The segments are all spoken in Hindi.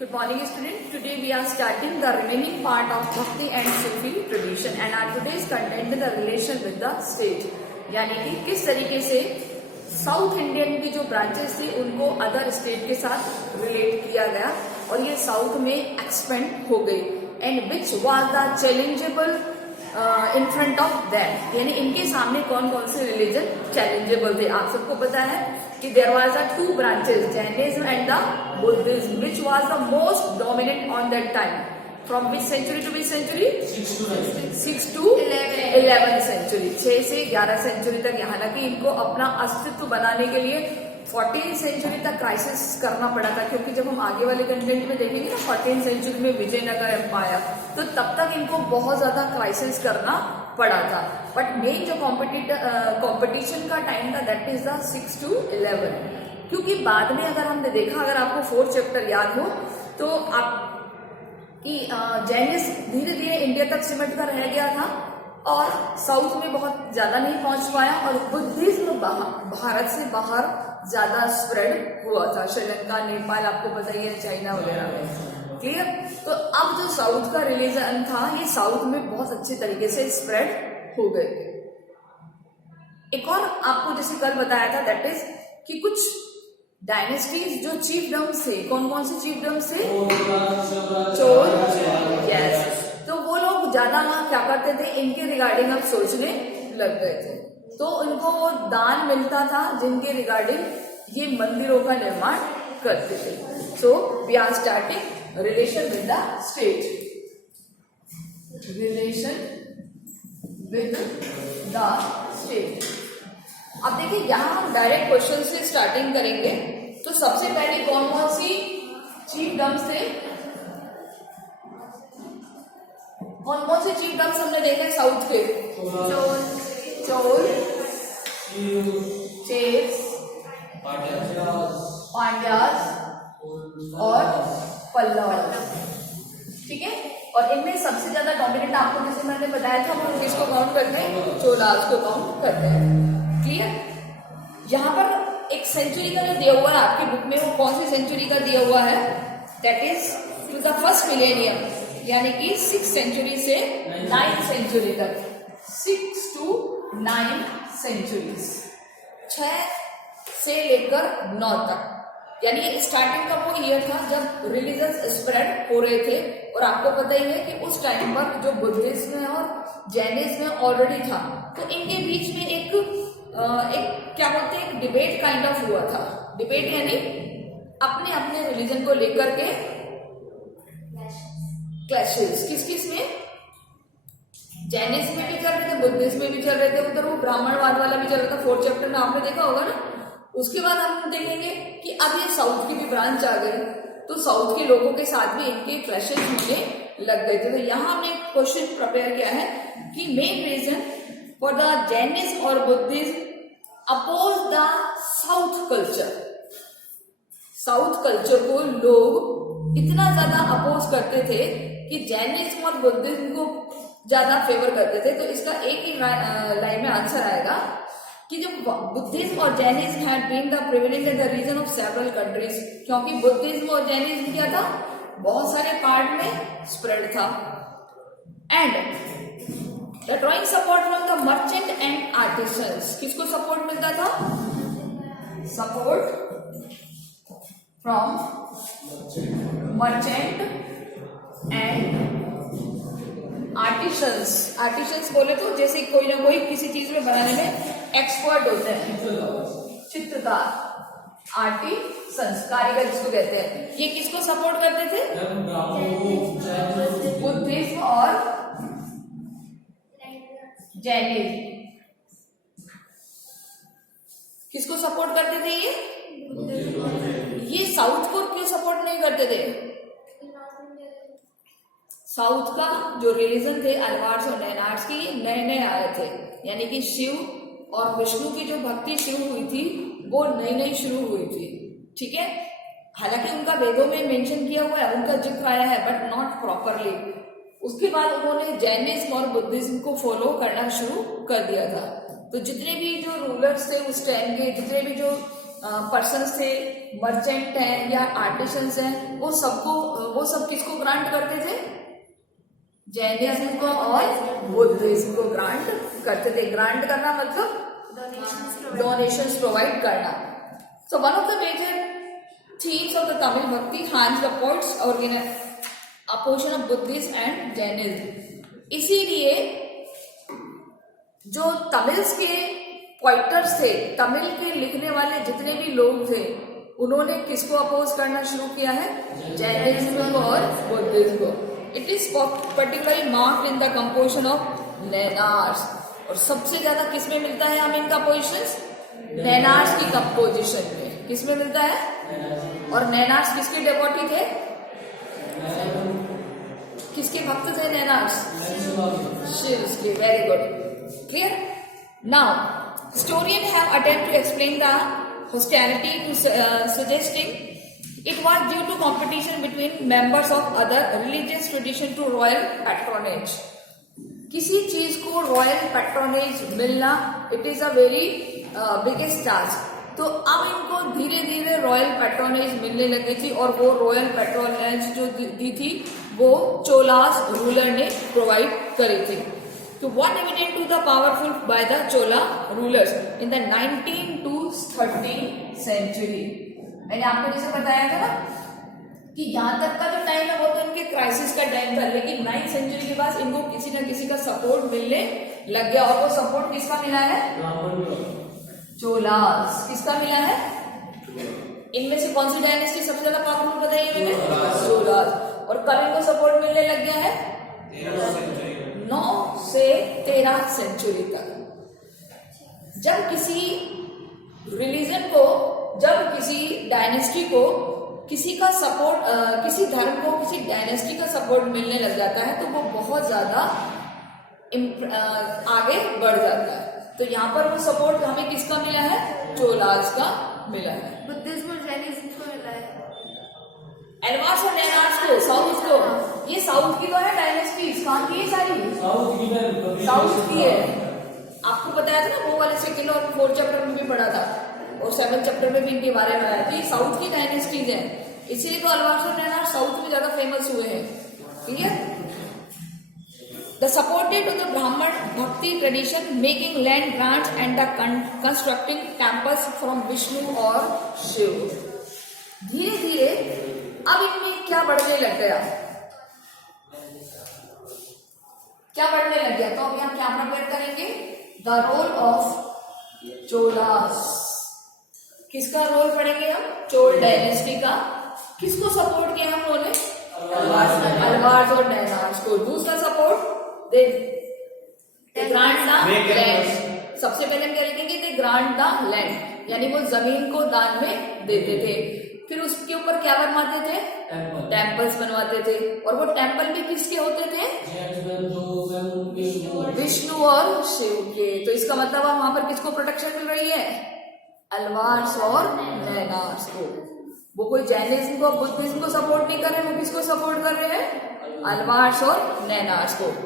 Good morning, students. Today we are starting the remaining part of Bhakti and Sufi tradition, and our today's content is the relation with the state. यानी कि किस तरीके से साउथ इंडियन की जो ब्रांचेस थी उनको अदर स्टेट के साथ रिलेट किया गया और ये साउथ में एक्सपेंड हो गई, and which was the challengeable in front of them, यानी इनके सामने कौन कौन से रिलीजन चैलेंजेबल थे. आप सबको पता है कि there was a two branches, Jainism and the Buddhism, which was the most dominant on that time. From which century to which century? 6 to 11 century, 6 से 11 सेंचुरी तक. हालांकि इनको अपना अस्तित्व बनाने के लिए 14th सेंचुरी तक क्राइसिस करना पड़ा था, क्योंकि जब हम आगे वाले कंटेंट में देखेंगे ना 14th सेंचुरी में विजयनगर एम्पायर, तो तब तक इनको बहुत ज्यादा क्राइसिस करना पड़ा था. बट मेन जो कॉम्पिटिशन का टाइम था दैट इज द 6 to 11, क्योंकि बाद में अगर हमने देखा, अगर आपको 4th चैप्टर याद हो तो आप कि जैनिज्म धीरे धीरे इंडिया तक सिमट कर रह गया था और साउथ में बहुत ज्यादा नहीं पहुंच पाया, और बुद्धिज्म भारत से बाहर ज्यादा स्प्रेड हुआ था. श्रीलंका, नेपाल, आपको पता ही है, चाइना वगैरह में. क्लियर? तो अब जो साउथ का रिलीजन था ये साउथ में बहुत अच्छे तरीके से स्प्रेड हो गए. एक और आपको जैसे कल बताया था दैट इज कि कुछ डायनेस्टीज जो चीफडम्स थे, कौन कौन से चीफडम्स थे? चोल. यस. तो वो लोग ज्यादा क्या करते थे, इनके रिगार्डिंग अब सोचने लग गए थे, तो इनको वो दान मिलता था जिनके रिगार्डिंग ये मंदिरों का निर्माण करते थे. So we are starting relation with the state. Relation with the state. अब देखिए यहाँ हम डायरेक्ट क्वेश्चन से स्टार्टिंग करेंगे. तो सबसे पहले कौन कौन सी चीफडम्स थे, कौन कौन से चीफडम्स हमने देखे साउथ के? चोल, चेस, पांड्यास और पल्लव. ठीक है. और इनमें सबसे ज्यादा डोमिनेंट आपको जैसे मैंने बताया था, हम किसको काउंट करते हैं? चोलास को काउंट करते हैं. क्लियर? यहाँ पर एक सेंचुरी का जो दिया हुआ है आपकी बुक में, वो कौन सी सेंचुरी का दिया हुआ है? That is to the first millennium, यानी कि 6th सेंचुरी से 9th सेंचुरी तक. 6 to 9 सेंचुरीज, 6 से लेकर 9 तक. यानी स्टार्टिंग का वो ईयर था जब रिलीजन स्प्रेड हो रहे थे, और आपको पता ही है कि उस टाइम पर जो बुद्धिज्म और जैनिज्म ऑलरेडी था, तो इनके बीच में एक क्या बोलते हैं, एक डिबेट काइंड ऑफ हुआ था. डिबेट यानी अपने अपने रिलीजन को लेकर के क्लैशेस. किस किस में? जैनिज्म में भी चल रहे थे, बुद्धिज्म में भी चल रहे थे, उधर वो ब्राह्मणवाद वाला भी चल रहा था. 4th चैप्टर में आपने देखा होगा ना. उसके बाद हम देखेंगे कि अब ये साउथ की भी ब्रांच आ गई, तो साउथ के लोगों के साथ भी इनके क्लैशेस होने लग गए थे. तो यहाँ हमने क्वेश्चन प्रिपेयर किया है कि main reason for the Jainism और Buddhism oppose the south culture. South culture को लोग इतना ज्यादा अपोज करते थे कि जैनिज्म और बुद्धिज्म को ज्यादा फेवर करते थे. तो इसका एक ही लाइन में आंसर आएगा कि जब बुद्धिज्म और Jainism had been the prevalent in the region of several countries, क्योंकि बुद्धिज्म और जैनिज्म क्या था, बहुत सारे पार्ट में स्प्रेड था. And the drawing support from the merchant and artisans. किसको सपोर्ट मिलता था? Support from merchant and artisans. Artisans बोले तो जैसे कोई ना कोई किसी चीज में बनाने में एक्सपर्ट होते हैं, चित्रकार, आर्टिसंस, कारीगर जिसको कहते हैं. ये किसको सपोर्ट करते थे? बुद्धिज्म और जैनिज्म. किसको सपोर्ट करते थे ये साउथ को क्यों सपोर्ट नहीं करते थे? साउथ का जो रिलीजन थे अलवार्स और नैनार्स की, नए नए आए थे, यानी कि शिव और विष्णु की जो भक्ति शुरू हुई थी वो नई नई शुरू हुई थी. ठीक है. हालांकि उनका वेदों में मेंशन किया हुआ है, उनका जिक्र आया है, बट नॉट प्रॉपरली. उसके बाद उन्होंने जैनिज्म और बुद्धिज्म को फॉलो करना शुरू कर दिया था. तो जितने भी जो रूलर्स थे उस टाइम के, जितने भी जो पर्सन्स थे, मर्चेंट हैं या आर्टिशंस हैं, वो सब किसको ग्रांट करते थे? जैनिज्म को और बुद्धिज्म को ग्रांट करते थे। ग्रांट करना मतलब डोनेशंस प्रोवाइड करना। So one of the major themes of the Tamil Bhakti hands the poets opposition of Buddhism and Jainism। इसीलिए जो तमिल्स के पोइटर्स थे, तमिल के लिखने वाले जितने भी लोग थे, उन्होंने किसको अपोज करना शुरू किया है? जैनिज्म को और बुद्धिज्म को। It is particularly marked in the composition of Nayanars. और सबसे ज्यादा किसमें मिलता है हमें इनका पोजिशन? नैनार्स की कंपोजिशन में। किसमें मिलता है? और नैनार्स किसके डेवोटी थे? किसके भक्त थे नैनार्स? शिव के। Very good, clear. Now historian have attempted to explain the hostility to suggesting it was due to competition between members of other religious tradition to royal patronage। किसी चीज को रॉयल पैट्रोनेज मिलना it is a very biggest task. तो अब इनको धीरे धीरे रॉयल पैट्रोनेज मिलने लगी थी, और वो रॉयल पैट्रोनेज जो दी थी वो चोलास रूलर ने प्रोवाइड करी थी। तो one evident to the powerful by the Chola rulers in the 19th to 13th century। मैंने आपको जैसे बताया था ना कि यहाँ तक का जो टाइम है वो तो इनके क्राइसिस का टाइम था, लेकिन 9th सेंचुरी के बाद इनको किसी न किसी का सपोर्ट मिलने लग गया। और वो सपोर्ट किसका मिला है? चोलास। किसका मिला है? इनमें से कौन सी डायनेस्टी सबसे ज्यादा पावरफुल बताइए मैंने? चोलास। और कब इनको सपोर्ट मिलने लग गया है? 9 से 13 सेंचुरी तक। जब किसी रिलीजन को, जब किसी डायनेस्टी को किसी का सपोर्ट, किसी धर्म को किसी डायनेस्टी का सपोर्ट मिलने लग जाता है तो वो बहुत ज्यादा आगे बढ़ जाता है। तो यहाँ पर वो सपोर्ट हमें किसका मिला है? चोलास का मिला है। बुद्धिज्म और जैनिज्म को मिला है। एलवार्स और नैनार्स को, साउथ को। ये साउथ की तो है डायनेस्टीज। कहाँ की है? सारी साउथ की है। आपको बताया था ना वो वाले सेकेंड और 4th चैप्टर में भी पढ़ा था, और 7th चैप्टर में भी इनके बारे में आया था। ये साउथ की डायनेस्टीज है, इसीलिए तो एलवार्स और नैनार्स साउथ में ज्यादा फेमस हुए हैं। Clear. The supported to the Brahman Bhakti tradition, making land grants and the constructing temples from Vishnu और शिव। धीरे धीरे अब इनमें क्या बढ़ने लग गया? क्या बढ़ने लग गया? तो अब यहाँ क्या प्रिपेयर करेंगे? The role of Cholas. किसका रोल पढ़ेंगे हम? चोल डायनेस्टी का। किसको सपोर्ट किया हम लोगों ने? अल्वार्स और नैनार्स को। दूसरा support they grant the land. सबसे पहले हम क्या लिखेंगे? दे ग्रांट द लैंड, यानी वो जमीन को दान में देते थे। फिर उसके ऊपर क्या बनवाते थे? टेम्पल्स बनवाते थे। और वो टेम्पल भी किसके होते थे? विष्णु और शिव के। तो इसका मतलब वहां पर किसको प्रोटेक्शन मिल रही है? अल्वार्स और नैनार्स को। वो कोई जैनिज्म को बुद्धिज्म को सपोर्ट नहीं कर रहे, वो किसको सपोर्ट कर रहे हैं? अल्वार्स और नैनार्स को।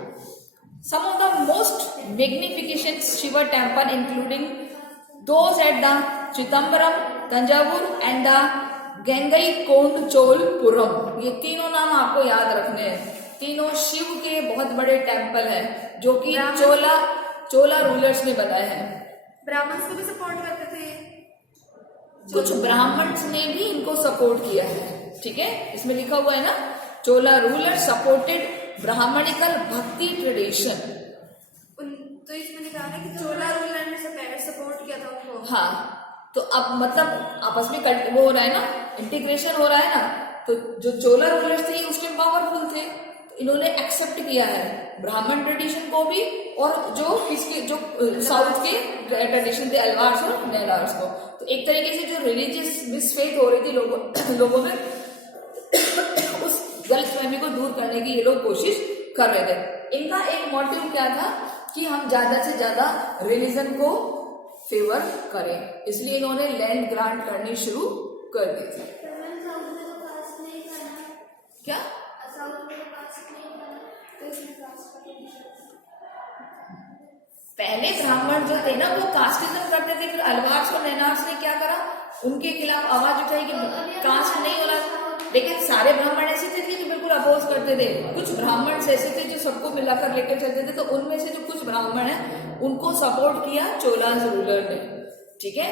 Some of the most magnificent Shiva temple, including those at the Chidambaram, Tanjavur and the Gangaikonda ये तीनों नाम आपको याद रखने हैं। तीनों शिव के बहुत बड़े टेम्पल हैं जो कि चोला रूलर्स ने बनाए हैं। ब्राह्मण्स को भी सपोर्ट करते थे। कुछ ब्राह्मण्स ने भी इनको सपोर्ट किया है। ठीक है, इसमें लिखा हुआ है ना, चोला रूलर सपोर्टेड ब्राह्मणिकल भक्ति ट्रेडिशन। तो इसमें लिखा है कि चोला रूलर ने सपोर्ट किया था उनको। हाँ, तो अब मतलब आपस में वो हो रहा है ना, इंटीग्रेशन हो रहा है ना। तो जो चोला रूलर्स थे उस टाइम पावरफुल थे, तो इन्होंने एक्सेप्ट किया है ब्राह्मण ट्रेडिशन को भी, और जो साउथ के ट्रेडिशन थे अल्वार्स और नैनार्स को। तो एक तरीके से जो रिलीजियस मिसफेथ हो रही थी लोगों में उस गलतफहमी को दूर करने की ये लोग कोशिश कर रहे थे। इनका एक मोटिव क्या था कि हम ज्यादा से ज्यादा रिलीजन को फेवर करें, इसलिए इन्होंने लैंड ग्रांट करनी शुरू कर दी थी। क्या? पहले ब्राह्मण जो थे ना वो कास्टिज्म करते थे, फिर अल्वार्स और नैनार्स ने क्या करा? उनके खिलाफ आवाज उठाई कि कास्ट नहीं होना। लेकिन सारे ब्राह्मण ऐसे थे कि जो बिल्कुल अपोज करते थे, कुछ ब्राह्मण ऐसे थे जो सबको मिलाकर लेकर चलते थे। तो उनमें से जो कुछ ब्राह्मण है उनको सपोर्ट किया चोलास रूलर ने, ठीक है।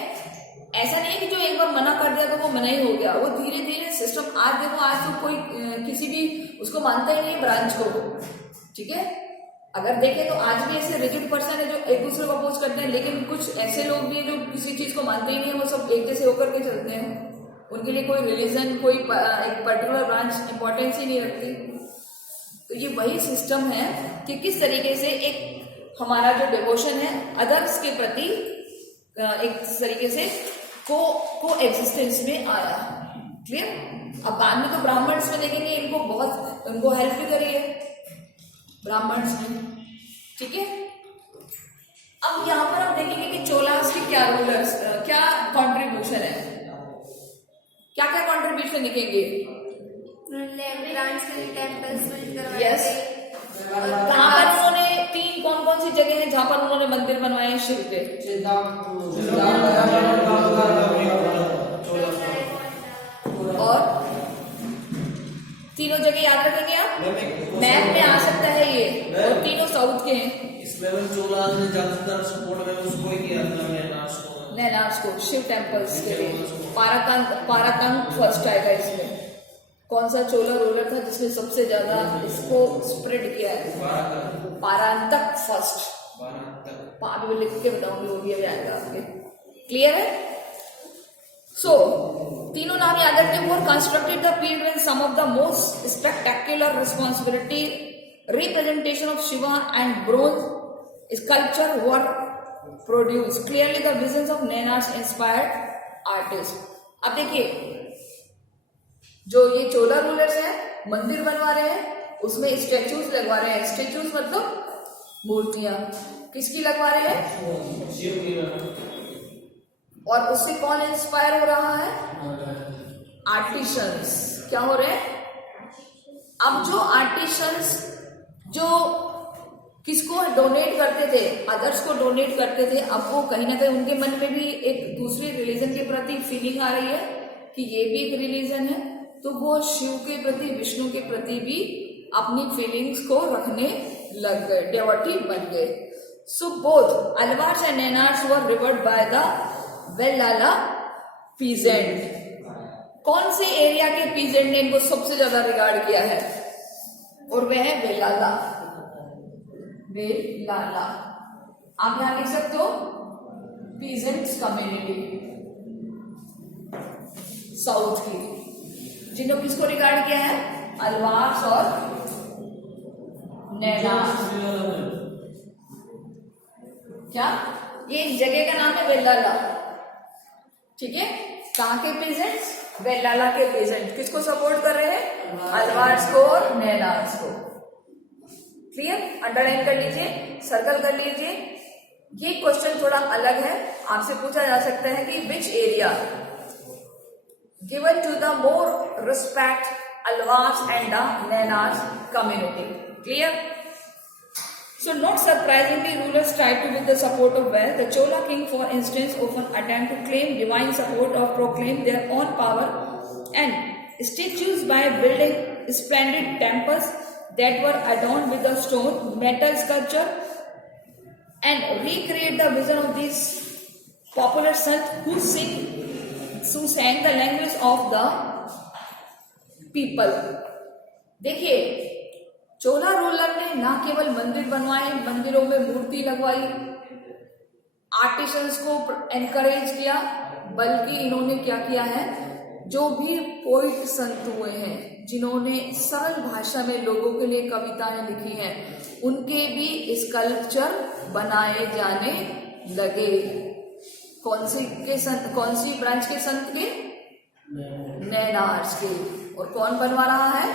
ऐसा नहीं है कि जो एक बार मना कर दिया तो वो मना ही हो गया, वो धीरे धीरे सिस्टम। आज देखो, आज तो कोई किसी भी उसको मानता ही नहीं ब्रांच को, ठीक है। अगर देखें तो आज भी ऐसे रिजिड पर्सन है जो एक दूसरे को अपोज करते हैं, लेकिन कुछ ऐसे लोग भी हैं जो किसी चीज को मानते ही नहीं है, वो सब एक जैसे होकर के चलते हैं। उनके लिए कोई रिलीजन, कोई एक पर्टिकुलर ब्रांच इंपॉर्टेंस ही नहीं रखती। तो ये वही सिस्टम है कि किस तरीके से एक हमारा जो डिवोशन है अदर्स के प्रति एक तरीके से को एग्जिस्टेंस में आया। क्लियर। अब बाद में तो ब्राह्मण्स में देखेंगे, इनको हेल्प भी करी है ब्राह्मण्स ने, ठीक है। अब यहाँ पर हम देखेंगे कि चोलास के क्या रूलर्स, क्या कंट्रीब्यूशन है, क्या क्या कंट्रीब्यूशन दिखेंगे। ब्रांच के लिए टेम्पल्स बिल्ड करवाए यस। कहाँ पर उन्होंने कौन कौन सी जगह है जहाँ पर उन्होंने मंदिर बनवाए शिव के। और तीनों जगह याद रखेंगे आप, मैप में आ सकता है ये, और तीनों साउथ के हैं। इसमें चोलास ने ज्यादातर सपोर्ट में उसको ही किया था, नैनार्स को शिव टेम्पल्स के लिए। पाराकांग फर्स्ट आएगा इसमें। कौन सा चोला रूलर था जिसने सबसे ज्यादा इसको स्प्रेड किया है? पारांतक फर्स्ट। अभी लिख के बताऊंगी, वो भी अभी आएगा आपके। क्लियर है। सो तीनों नाम याद रखते। वो constructed the period when some of the most spectacular responsibility representation of Shiva and bronze sculpture were produce. Clearly the visions of Nayanars inspired artist. अब देखिए, जो ये चोला रूलर्स हैं मंदिर बनवा रहे हैं, उसमें स्टेच्यूज लगवा रहे हैं। स्टेच्यूज मतलब मूर्तियां। किसकी लगवा रहे हैं? शिव की। और उससे कौन इंस्पायर हो रहा है? आर्टिशंस। क्या हो रहे हैं? अब जो आर्टिशंस जो किसको डोनेट करते थे, अदर्स को डोनेट करते थे, अब वो कहीं ना कहीं उनके मन में भी एक दूसरे रिलीजन के प्रति फीलिंग आ रही है कि ये भी एक रिलीजन है, तो वो शिव के प्रति, विष्णु के प्रति भी अपनी फीलिंग्स को रखने लग गए, डेवोटी बन गए। So both Alvars and Nayanars were revered by the Vellala peasant. कौन से एरिया के पीजेंट ने इनको सबसे ज्यादा रिगार्ड किया है? और वह है वेल्लाला। वेल्लाला आप यहां लिख सकते हो, पीजेंट्स कम्युनिटी साउथ की, जिन्होंने किसको रिगार्ड किया है? अलवार्स और नैनार्स। क्या? ये जगह का नाम है वेल्लाला, ठीक है। कहां के पेजेंट्स? वेल्लाला के पेजेंट किसको सपोर्ट कर रहे हैं? अलवार्स को और नैनार्स को। क्लियर? अंडरलाइन कर लीजिए, सर्कल कर लीजिए। ये क्वेश्चन थोड़ा अलग है, आपसे पूछा जा सकता है कि which area given to the more respect Alvars and the Nainas community. Clear? So not surprisingly, rulers tried to with the support of wealth. The Chola king, for instance, often attempt to claim divine support or proclaim their own power and statues by building splendid temples that were adorned with the stone, metal sculpture, and recreate the vision of these popular saints who sang the language of the people. देखिए, चोला रूलर ने ना केवल मंदिर बनवाए, मंदिरों में मूर्ति लगवाई, आर्टिसंस को एनकरेज किया, बल्कि इन्होंने क्या किया है? जो भी पोइट संत हुए हैं, जिन्होंने सरल भाषा में लोगों के लिए कविताएं लिखी हैं, उनके भी स्कल्पचर बनाए जाने लगे। कौन सी ब्रांच के संत के? नैनार्स के। और कौन बनवा रहा है?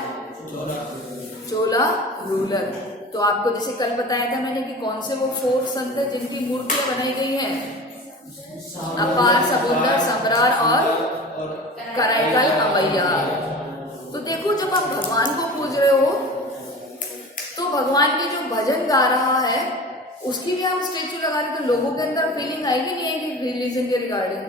चोला रूलर। तो आपको जैसे कल बताया था मैंने कि कौन से वो 4 संत है जिनकी मूर्तियां बनाई गई हैं? अपार, समुद्र, सम्रार और कराईकल अवैया। तो देखो, जब आप भगवान को पूज रहे हो तो भगवान की जो भजन गा रहा है उसकी भी आप स्टेचू लगा रहे, तो लोगों के अंदर फीलिंग आएगी नहीं आएगी रिलीजन के रिगार्डिंग?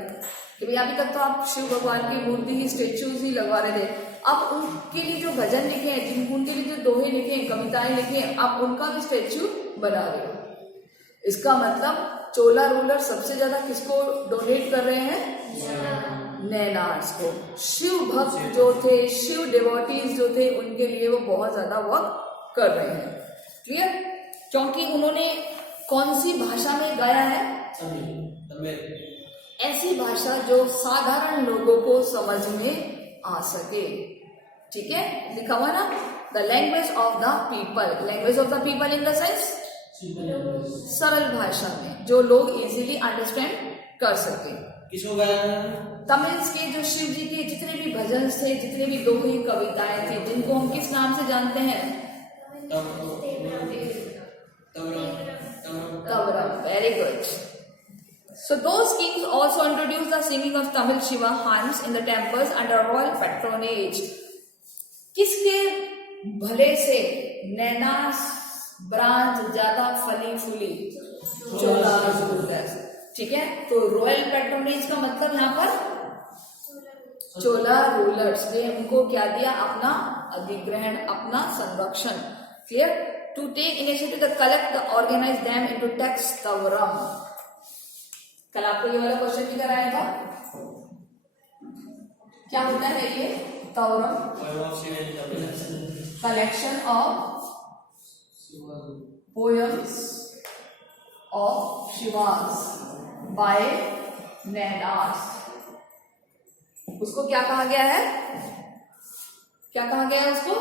कि भाई अभी तक तो आप शिव भगवान की मूर्ति ही स्टेच्यूज ही लगवा रहे थे, अब उनके लिए जो भजन लिखे हैं, जिन उनके लिए जो दोहे लिखे हैं, कविताएं लिखे हैं, आप उनका भी स्टेच्यू बना रहे हो। इसका मतलब चोला रूलर सबसे ज्यादा किसको डोनेट कर रहे हैं? नैनार्स को। शिव भक्त जो थे, शिव डिवोटीज जो थे, उनके लिए वो बहुत ज्यादा वर्क कर रहे हैं। क्लियर? क्योंकि उन्होंने कौन सी भाषा में गाया है? तमिल। ऐसी भाषा जो साधारण लोगों को समझ में आ सके। ठीक है, लिखा हुआ ना, the language of the people. Language of the people in the sense सरल भाषा में, जो लोग इजीली अंडरस्टैंड कर सके। किसको गाया? तमिल्स के जो शिव जी के जितने भी भजन थे, जितने भी दोहे कविताएं थी, जिनको हम किस नाम से जानते हैं? Tevaram. Very good. So those kings also introduced the singing of Tamil Shiva hymns in the temples under royal patronage. किसके भले से नैनास ब्रांच ज्यादा फली फूली? चोला रूलर्स। ठीक है, तो रॉयल पैट्रोनेज का मतलब यहाँ पर चोला रूलर्स ने उनको क्या दिया? अपना अधिग्रहण, अपना संरक्षण। Clear? To take initiative the collect the organise them into text Tevaram. कल आपको ये वाला क्वेश्चन भी कराया था, क्या होता है ये? Tevaram, collection of poems of Shivas by Nayanars. उसको क्या कहा गया है? क्या कहा गया है उसको?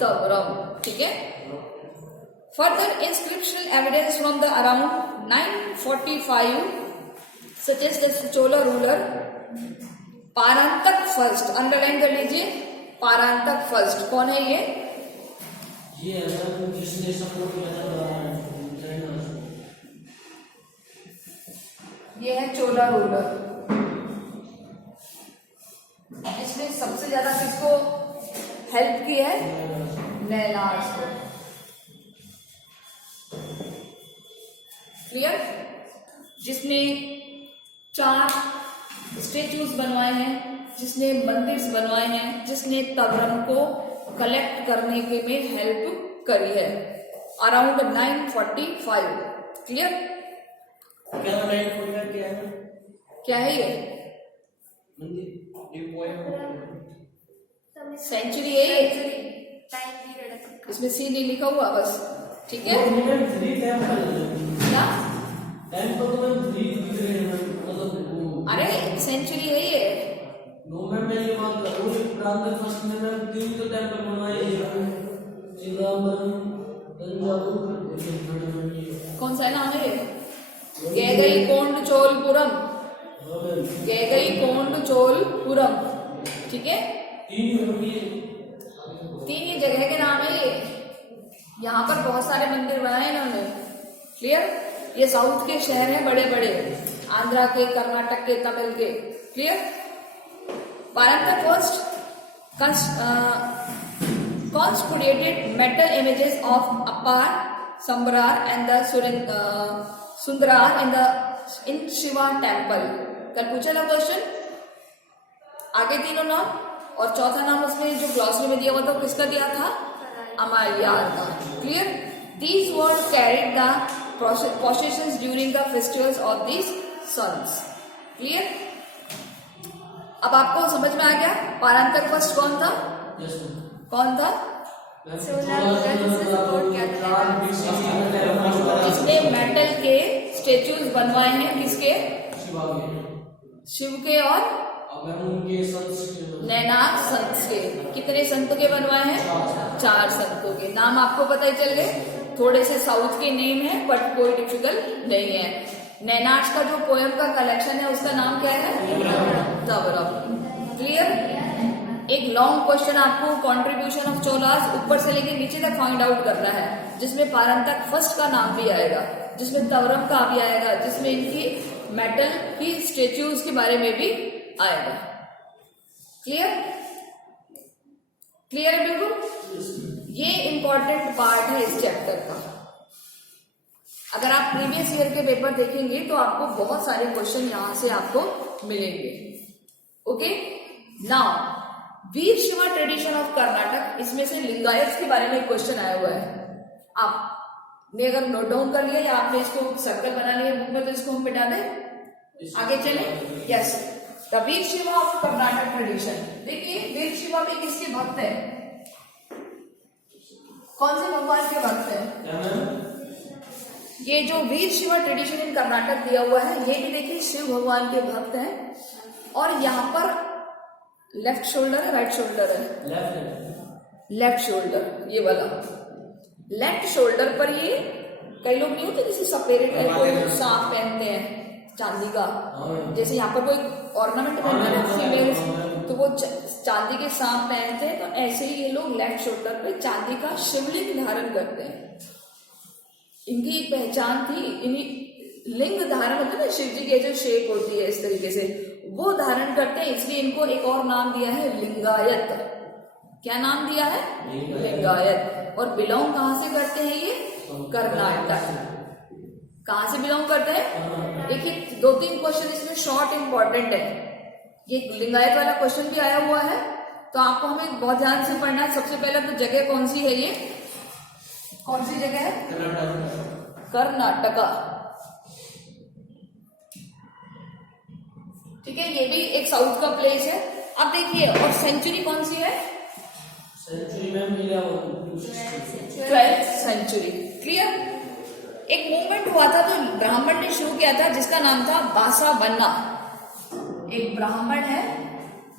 तवरम। ठीक है। Further inscriptional evidence from the around 945 suggests that Chola ruler Parantaka first, underline कर लीजिए, पारांतक फर्स्ट कौन है ये? ये है जिसने सपोर्ट किया था। ये है चोला रूलर, इसने सबसे ज्यादा किसको हेल्प की है? नैनार्स को। क्लियर? जिसने 4 स्टेच्यूज बनवाए हैं, जिसने मंदिर बनवाए हैं, जिसने तवरम को कलेक्ट करने के में हेल्प करी है अराउंड 945। क्लियर? क्या 945 क्या है? क्या है ये? मंदिर, सेंचुरी है ये, इसमें सी नहीं लिखा हुआ बस। ठीक है, क्या? अरे सेंचुरी है ये। नो मैम, मैं ये बात कर रहा हूँ, प्रांत फर्स्ट में मैं 3 तो टेंपल बनवाए हैं, कौन सा नाम है ये? गैगई कोंड चोलपुरम, गैगई कोंड चोलपुरम। ठीक है, 3 ही जगह के नाम है ये। यहाँ पर बहुत सारे मंदिर बनाए इन्होंने। क्लियर? ये साउथ के शहर हैं बड़े बड़े, आंध्रा के, कर्नाटक के, तमिल के। Clear? Parantaka first constituted metal images of Appar, Sambrar and the Sundarar in Shiva temple। कल पूछा था क्वेश्चन, आगे तीनों नाम और चौथा नाम उसमें जो ग्लॉसरी में दिया हुआ था किसका दिया था? अमाल्यार का। Clear? These were carried the processions during the festivals of these sons। Clear? अब आपको समझ में आ गया पारंतक फर्स्ट कौन था? कौन था? जिसने मेटल के स्टेच्यूज बनवाए हैं, किसके? शिव के और नैनार संत के। कितने संतों के बनवाए हैं? 4 संतों के नाम आपको पता ही चल गए। थोड़े से साउथ के नेम है बट कोई डिफिकल्ट नहीं है। नैनार्स का जो पोएम का कलेक्शन है उसका नाम क्या है? तवरम। क्लियर? एक लॉन्ग क्वेश्चन आपको कंट्रीब्यूशन ऑफ चोलास ऊपर से लेकर नीचे तक फाइंड आउट करना है, जिसमें पारंतक फर्स्ट का नाम भी आएगा, जिसमें तवरम का भी आएगा, जिसमें इनकी मेटल की स्टेच्यूज के बारे में भी आएगा। क्लियर? क्लियर है बिल्कुल? ये इंपॉर्टेंट पार्ट है इस चैप्टर का। अगर आप प्रीवियस ईयर के पेपर देखेंगे तो आपको बहुत सारे क्वेश्चन यहां से आपको मिलेंगे। Okay, now Veer Shiva tradition of Karnataka, इसमें से लिंगायत के बारे में एक क्वेश्चन आया हुआ है। आपने अगर नोट डाउन कर लिया या आपने इसको सर्कल बना लिया बुक में, तो इसको हम मिटा दें, आगे चले। Yes, the Veer Shiva of Karnataka tradition. देखिए वीर शिवा भी किसके भक्त है, कौन से भगवान के भक्त है? ये जो वीर शिवा ट्रेडिशन इन कर्नाटक दिया हुआ है, ये भी देखिए शिव भगवान के भक्त हैं। और यहाँ पर लेफ्ट शोल्डर है, राइट शोल्डर है? लेफ्ट शोल्डर, ये वाला लेफ्ट शोल्डर पर ये कई लोग नहीं होते जैसे सपेरे टाइप को सांप पहनते हैं चांदी का, जैसे यहाँ पर कोई ऑर्नामेंट पहनते हैं फीमेल, तो वो चांदी के सांप पहनते हैं। तो ऐसे ही ये लोग लेफ्ट शोल्डर पे चांदी का शिवलिंग धारण करते हैं। इनकी एक पहचान थी, इन्हीं लिंग धारण होता है ना, शिव जी की जो शेप होती है इस तरीके से, वो धारण करते हैं, इसलिए इनको एक और नाम दिया है लिंगायत। क्या नाम दिया है? लिंगायत। और बिलोंग कहां से करते हैं ये? कर्नाटक। कहां से बिलोंग करते हैं? देखिए 2-3 क्वेश्चन इसमें शॉर्ट इंपॉर्टेंट है। ये लिंगायत वाला क्वेश्चन भी आया हुआ है, तो आपको हमें बहुत ध्यान से पढ़ना है। सबसे पहले तो जगह कौन सी है, ये कौन सी जगह है? कर्नाटका। ठीक है, ये भी एक साउथ का प्लेस है। अब देखिए, और सेंचुरी कौन सी है? सेंचुरी में मिला 12th सेंचुरी। क्लियर? एक मूवमेंट हुआ था तो ब्राह्मण ने शुरू किया था जिसका नाम था बासा बन्ना। एक ब्राह्मण है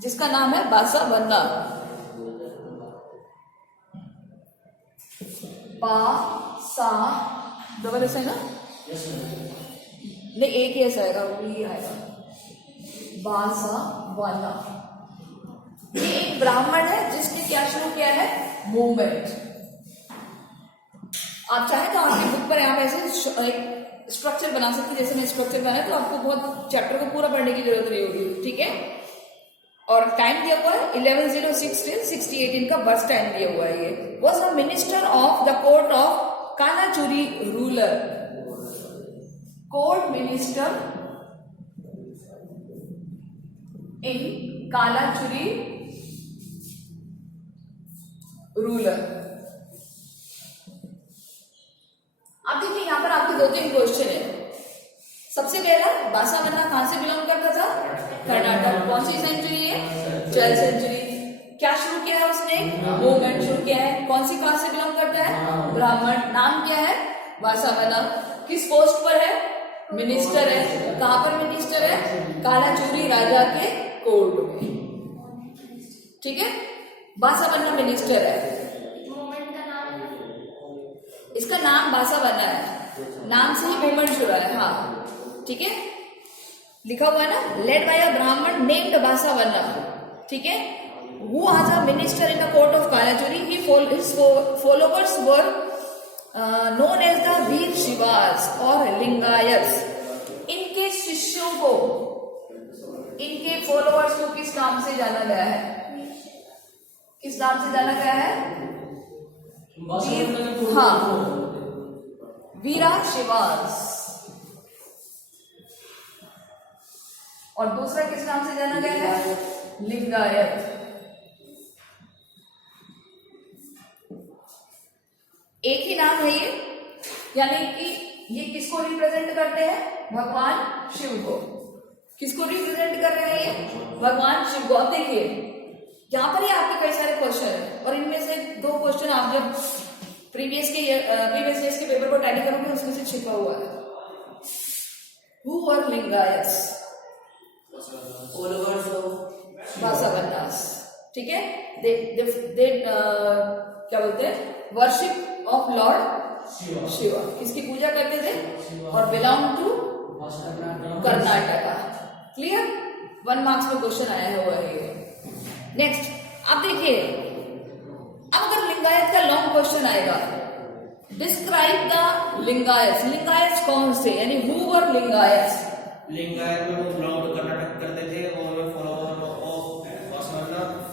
जिसका नाम है बासा बन्ना। बासा डबल एस है ना? नहीं, एक ही ऐसा आएगा, वो भी आएगा बासा बन्ना। ये एक ब्राह्मण है जिसने क्या शुरू किया है? मूवमेंट। आप चाहे तो आपकी बुक पर आप ऐसे एक स्ट्रक्चर बना सकते, जैसे मैं स्ट्रक्चर बनाया, तो आपको बहुत चैप्टर को पूरा पढ़ने की जरूरत नहीं होगी। ठीक है, और टाइम दिया हुआ है 1106 till 68, इनका बर्थ टाइम दिया हुआ है। ये was a minister of the court of Kalachuri ruler. Court minister in Kalachuri ruler. अब देखिए यहाँ पर आपके 2-3 क्वेश्चन है। सबसे पहला, बासा बन्ना कहां से बिलोंग करता था? कर्नाटक। कौन सी सेंचुरी है? 12th century. क्या शुरू किया है उसने? मूवमेंट शुरू किया है। कौन सी कास्ट से बिलोंग करता है? ब्राह्मण। नाम क्या है? बासा बन्ना। किस पोस्ट पर है? मिनिस्टर है। कहां पर मिनिस्टर है? कालाचुरी राजा के कोर्ट में। ठीक है, बासा बन्ना मिनिस्टर है। मूवमेंट का नाम है, इसका नाम बासा बन्ना है, नाम से ही मूवमेंट शुरू है। हाँ ठीक है, लिखा हुआ है ना, लेड बाय अ ब्राह्मण नेम्ड बासा बन्ना। ठीक है, who was a minister in the court of Kalachuri. His followers were known as the Veer Shivas or Lingayats. इनके शिष्यों को, इनके फॉलोअर्स को किस नाम से जाना गया है? किस नाम से जाना गया है? हाँ, वीरा शिवास। और दूसरा किस नाम से जाना गया है? लिंगायत। एक ही नाम है ये, यानी कि ये किसको रिप्रेजेंट करते हैं? भगवान शिव को। किसको रिप्रेजेंट कर रहे हैं ये? भगवान शिव को। अब देखिए यहाँ पर ही आपके कई सारे क्वेश्चन है, और इनमें से 2 क्वेश्चन आप जब प्रीवियस ईयर्स के पेपर को टैली करोगे उसमें से छिपा हुआ है। Who were Lingayats? followers of बासा बन्नास। ठीक है, दे क्या बोलते हैं? Worship of lord Shiva. किसकी पूजा करते थे? और belong to Karnataka. Clear? 1 marks में क्वेश्चन आया हुआ है। नेक्स्ट, अब देखिए, अब अगर लिंगायत का लॉन्ग क्वेश्चन आएगा, डिस्क्राइब द लिंगायत। लिंगायत कौन से, यानी हु वर लिंगायत? लिंगायत में वो बिलोंग टू कर्नाटक करते थे और वे फॉलोअर ऑफ बासा।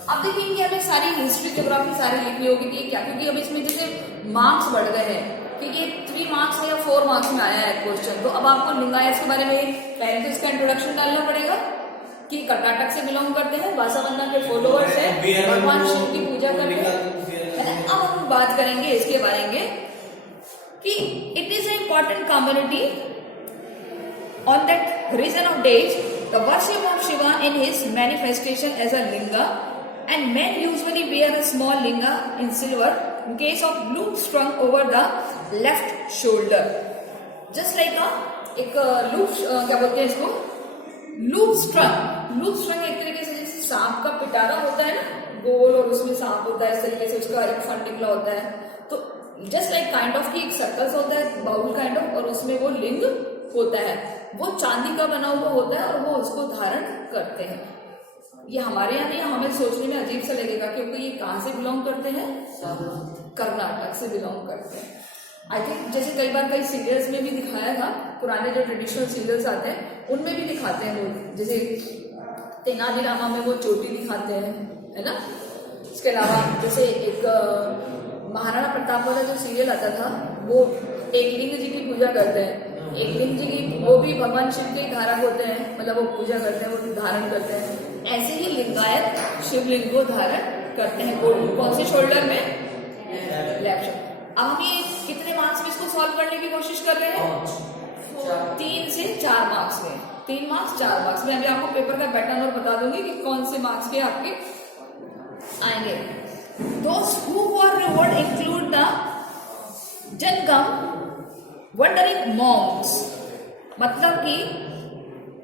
अब देखिए इनकी हमें सारी हिस्ट्री ज्योग्राफी सारी लिखनी होगी कि क्या, क्योंकि अब इसमें जैसे मार्क्स बढ़ गए हैं कि ये 3 मार्क्स में या 4 मार्क्स में आया है क्वेश्चन, तो अब आपको लिंगायत के बारे में पहले तो इसका इंट्रोडक्शन डालना पड़ेगा, कि कर्नाटक से बिलोंग करते हैं, बासावन्ना के फॉलोअर्स हैं, भगवान शिव की पूजा करते हैं। अब हम बात करेंगे इसके बारे में कि it is a important community on that region of days, the worship of Shiva in his manifestation as a linga, and men usually wear a small linga in silver in case of loop strung over the left shoulder, just like एक लूप क्या बोलते हैं इसको, लूप स्ट्रंग एक तरीके से जैसे सांप का पिटारा होता है ना, गोल और उसमें सांप होता है, इस तरीके से उसका एक फन निकला होता है, तो जस्ट लाइक काइंड ऑफ की एक सर्कल्स होता है, बाउल काइंड ऑफ, और उसमें वो लिंग होता है, वो चांदी का बना हुआ होता है और वो उसको धारण करते हैं। ये हमारे यहाँ नहीं, हमें सोचने में अजीब सा लगेगा क्योंकि ये कहाँ से बिलोंग करते हैं, कर्नाटक से बिलोंग करते हैं। आई थिंक जैसे कई बार कई सीरियल्स में भी दिखाया था, पुराने जो ट्रेडिशनल सीरियल्स आते हैं उनमें भी दिखाते हैं लोग, जैसे तेनालीरामा में वो चोटी दिखाते हैं, है ना। इसके अलावा जैसे एक महाराणा प्रताप वाला जो सीरियल आता था, वो एक लिंग जी की पूजा करते हैं, एक लिंग जी की, वो भी भगवान शिव के धारक होते हैं, मतलब वो पूजा करते हैं, वो धारण करते हैं। ऐसे ही लिंगायत शिवलिंग को धारण करते हैं, कौन से शोल्डर में, लेफ्ट शोल्डर। अब हम ये कितने मार्क्स में इसको सॉल्व करने की कोशिश कर रहे हैं, 3 से 4 मार्क्स में, 3 मार्क्स 4 मार्क्स में। अभी आपको पेपर का पैटर्न और बता दूंगी कि कौन से मार्क्स के आपके आएंगे। Those who were reward include the Jangam wandering monks, मतलब कि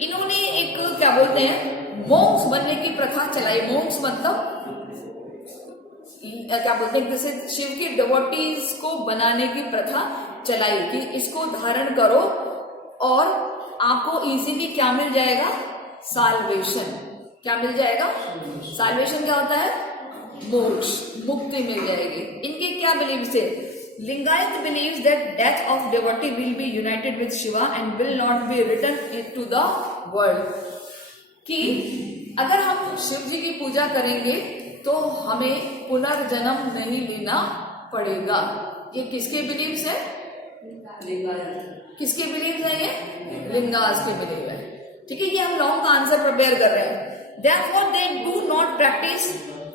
इन्होंने एक क्या बोलते हैं, मॉन्क्स बनने की प्रथा चलाई। मॉन्क्स मतलब क्या बोलते हैं, जैसे शिव की डिवोटीज को बनाने की प्रथा चलाई कि इसको धारण करो और आपको इजीली क्या मिल जाएगा, साल्वेशन। क्या मिल जाएगा, साल्वेशन क्या होता है, मोक्ष, मुक्ति मिल जाएगी। इनके क्या बिलीव थे, Lingayat believes that death of devotee will be united with Shiva and will not be returned into the world, कि अगर हम शिव जी की पूजा करेंगे तो हमें पुनर्जन्म नहीं लेना पड़ेगा। ये किसके बिलीव्स है, किसके बिलीव्स है, ये लिंगास के बिलीव है। ठीक है, ये हम लॉन्ग का आंसर प्रिपेयर कर रहे हैं। Therefore they do not practice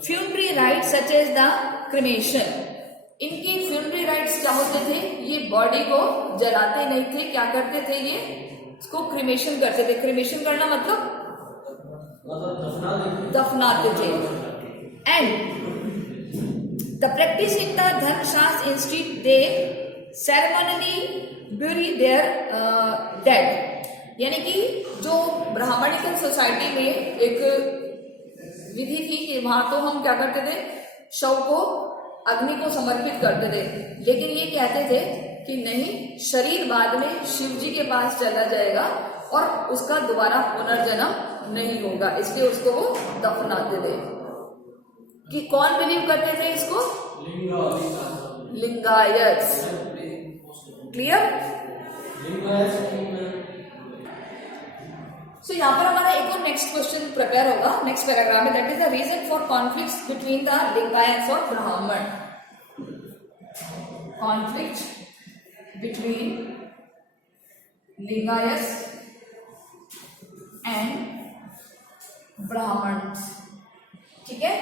funerary rites such as the cremation। इनकी फ्यूनरी राइट्स क्या होते थे, ये बॉडी को जलाते नहीं थे, क्या करते थे, ये इसको क्रिमेशन करते थे। क्रिमेशन करना मतलब दफनाते थे। And the practice in the Dharmashastra institute they ceremonially bury their dead, यानी कि जो ब्राह्मणिकल सोसाइटी में एक विधि थी कि वहां तो हम क्या करते थे, शव को अग्नि को समर्पित करते थे, लेकिन ये कहते थे कि नहीं, शरीर बाद में शिव जी के पास चला जाएगा और उसका दोबारा पुनर्जन्म नहीं होगा, इसलिए उसको वो दफनाते थे। कि कौन बिलीव करते थे इसको, लिंगायत। क्लियर। सो यहाँ पर हमारा एक और नेक्स्ट क्वेश्चन प्रिपेयर होगा नेक्स्ट पैराग्राफ में, that is the reason for conflicts between the Lingayats और ब्राह्मण। कॉन्फ्लिक्ट बिटवीन लिंगायत्स एंड ब्राह्मण। ठीक है,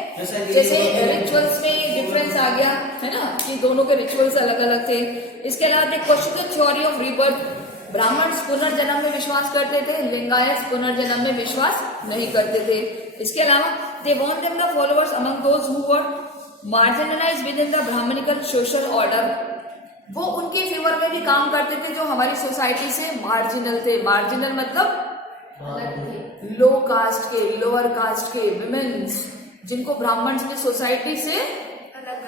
जैसे रिचुअल्स में डिफरेंस आ गया है ना, कि दोनों के रिचुअल्स अलग अलग थे। इसके अलावा question the theory of rebirth. ब्राह्मण पुनर्जन्म में विश्वास करते थे, लिंगायत पुनर्जन्म में विश्वास नहीं करते थे। इसके अलावा they want them the followers among those who were marginalised within the Brahmanical social order. वो उनके फेवर में भी काम करते थे जो हमारी सोसाइटी से मार्जिनल थे। मार्जिनल मतलब लो कास्ट के, लोअर कास्ट के विमेन्स, जिनको ब्राह्मण ने सोसाइटी से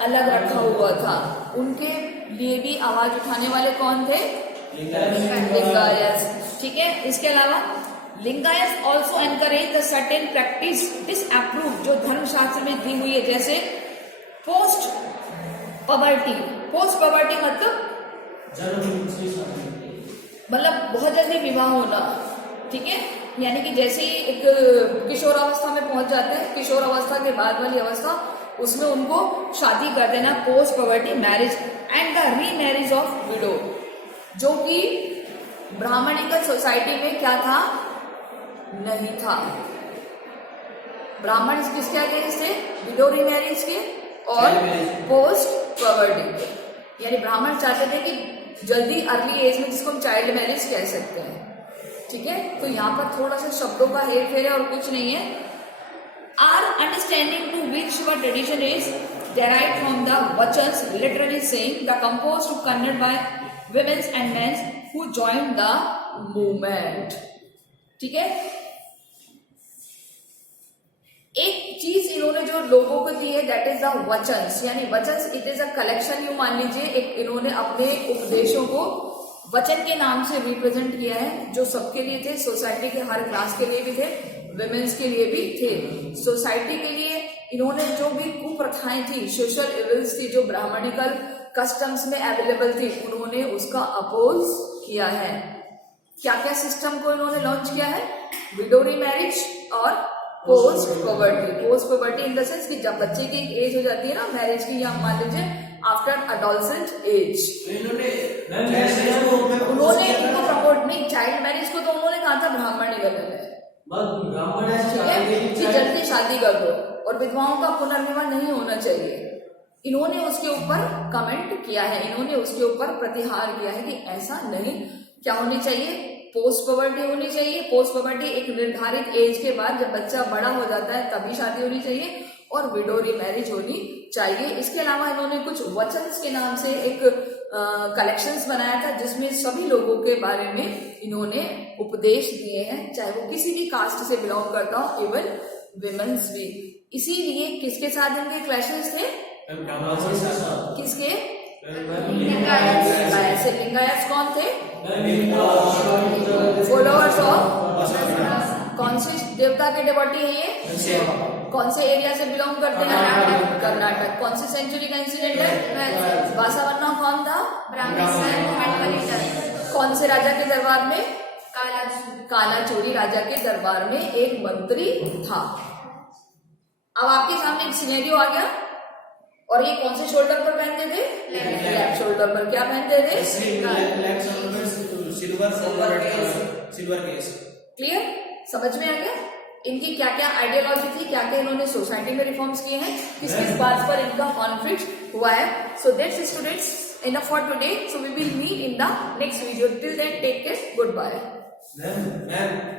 अलग रखा हुआ था, उनके लिए भी आवाज उठाने वाले कौन थे, लिंगायत। ठीक है, इसके अलावा Lingayat also encourage the certain practice disapprove, जो धर्मशास्त्र में दी हुई है, जैसे पोस्ट पबर्टी। पोस्ट पबर्टी मतलब बहुत जल्दी विवाह होना। ठीक है, यानी कि जैसे ही एक किशोर अवस्था में पहुंच जाते हैं, किशोर अवस्था के बाद वाली अवस्था, उसमें उनको शादी कर देना, post poverty marriage. And the री मैरिज ऑफ विडो, जो कि ब्राह्मणिकल सोसाइटी में क्या था, नहीं था। ब्राह्मण किसके अगेंस्ट थे? विडो रीमैरिज के और पोस्ट पॉवर्टी के। यानी ब्राह्मण चाहते थे कि जल्दी अर्ली एज में, जिसको हम चाइल्ड मैरिज कह सकते हैं। ठीक है, तो यहाँ पर थोड़ा सा शब्दों का हेर फेर है और कुछ नहीं है। Our understanding to which were tradition is derived from the vachans, literally saying the composed to convert by women and men who joined the movement। ठीक है, एक चीज इन्होंने जो लोगों को दी है दैट इज द वचन्स, यानी vachanas it is a collection, you मान लीजिए एक इन्होंने अपने उपदेशों को वचन के नाम से रिप्रेजेंट किया है, जो सबके लिए थे, सोसाइटी के हर क्लास के लिए भी थे, विमेन्स के लिए भी थे। सोसाइटी के लिए इन्होंने जो भी कुप्रथाएं थी, सोशल इविल्स थी, जो ब्राह्मणिकल कस्टम्स में अवेलेबल थी, उन्होंने उसका अपोज किया है। क्या क्या सिस्टम को इन्होंने लॉन्च किया है? विडो रीमैरिज और post poverty. Post poverty in the sense कि जब बच्चे की एक एज हो जाती है ना मैरिज की, या मान लीजिए आफ्टर अडोलसेंट एज, उन्होंने इनको प्रमोट नहीं, चाइल्ड मैरिज को तो उन्होंने कहा था ब्राह्मण निकल है, ठीक है, कि जल्दी शादी कर दो और विधवाओं का पुनर्विवाह नहीं होना चाहिए। इन्होंने उसके ऊपर कमेंट किया है, इन्होंने उसके ऊपर प्रतिहार किया है कि ऐसा नहीं, क्या होनी चाहिए? पोस्ट पॉवर्टी होनी चाहिए। पोस्ट पॉवर्टी एक निर्धारित एज के बाद, जब बच्चा बड़ा हो जाता है तभी शादी होनी चाहिए, और विडो रीमैरिज होनी चाहिए। इसके अलावा इन्होंने कुछ वचन्स के नाम से एक कलेक्शंस बनाया था, जिसमें सभी लोगों के बारे में इन्होंने उपदेश दिए हैं, चाहे वो किसी भी कास्ट से बिलोंग करता हो, इवन विमेन्स भी। इसीलिए किसके साथ इनके क्लैशेस थे? किसके? लिंगायत से। लिंगायत कौन थे? फॉलोअर्स ऑफ कौन से देवता के डिवोटी है ये? कौन से एरिया से बिलोंग करते हैं? कर्नाटक। कौन से सेंचुरी का इंसिडेंट है? बासावन्ना कौन था? कौन से राजा के दरबार में? कालाचूरी राजा के दरबार में एक मंत्री था। अब आपके सामने एक सिनेरियो आ गया, और ये कौन से शोल्डर पर पहनते थे? लेफ्ट शोल्डर पर। क्या पहनते थे? Silver case. क्लियर? समझ में आ गया इनकी क्या क्या आइडियोलॉजी थी, क्या क्या इन्होंने सोसाइटी में रिफॉर्म्स किए हैं, किस किस बात पर इनका कॉन्फ्लिक्ट हुआ है। So that's students enough for today. So we will meet in the next video. Till then, take care. Goodbye.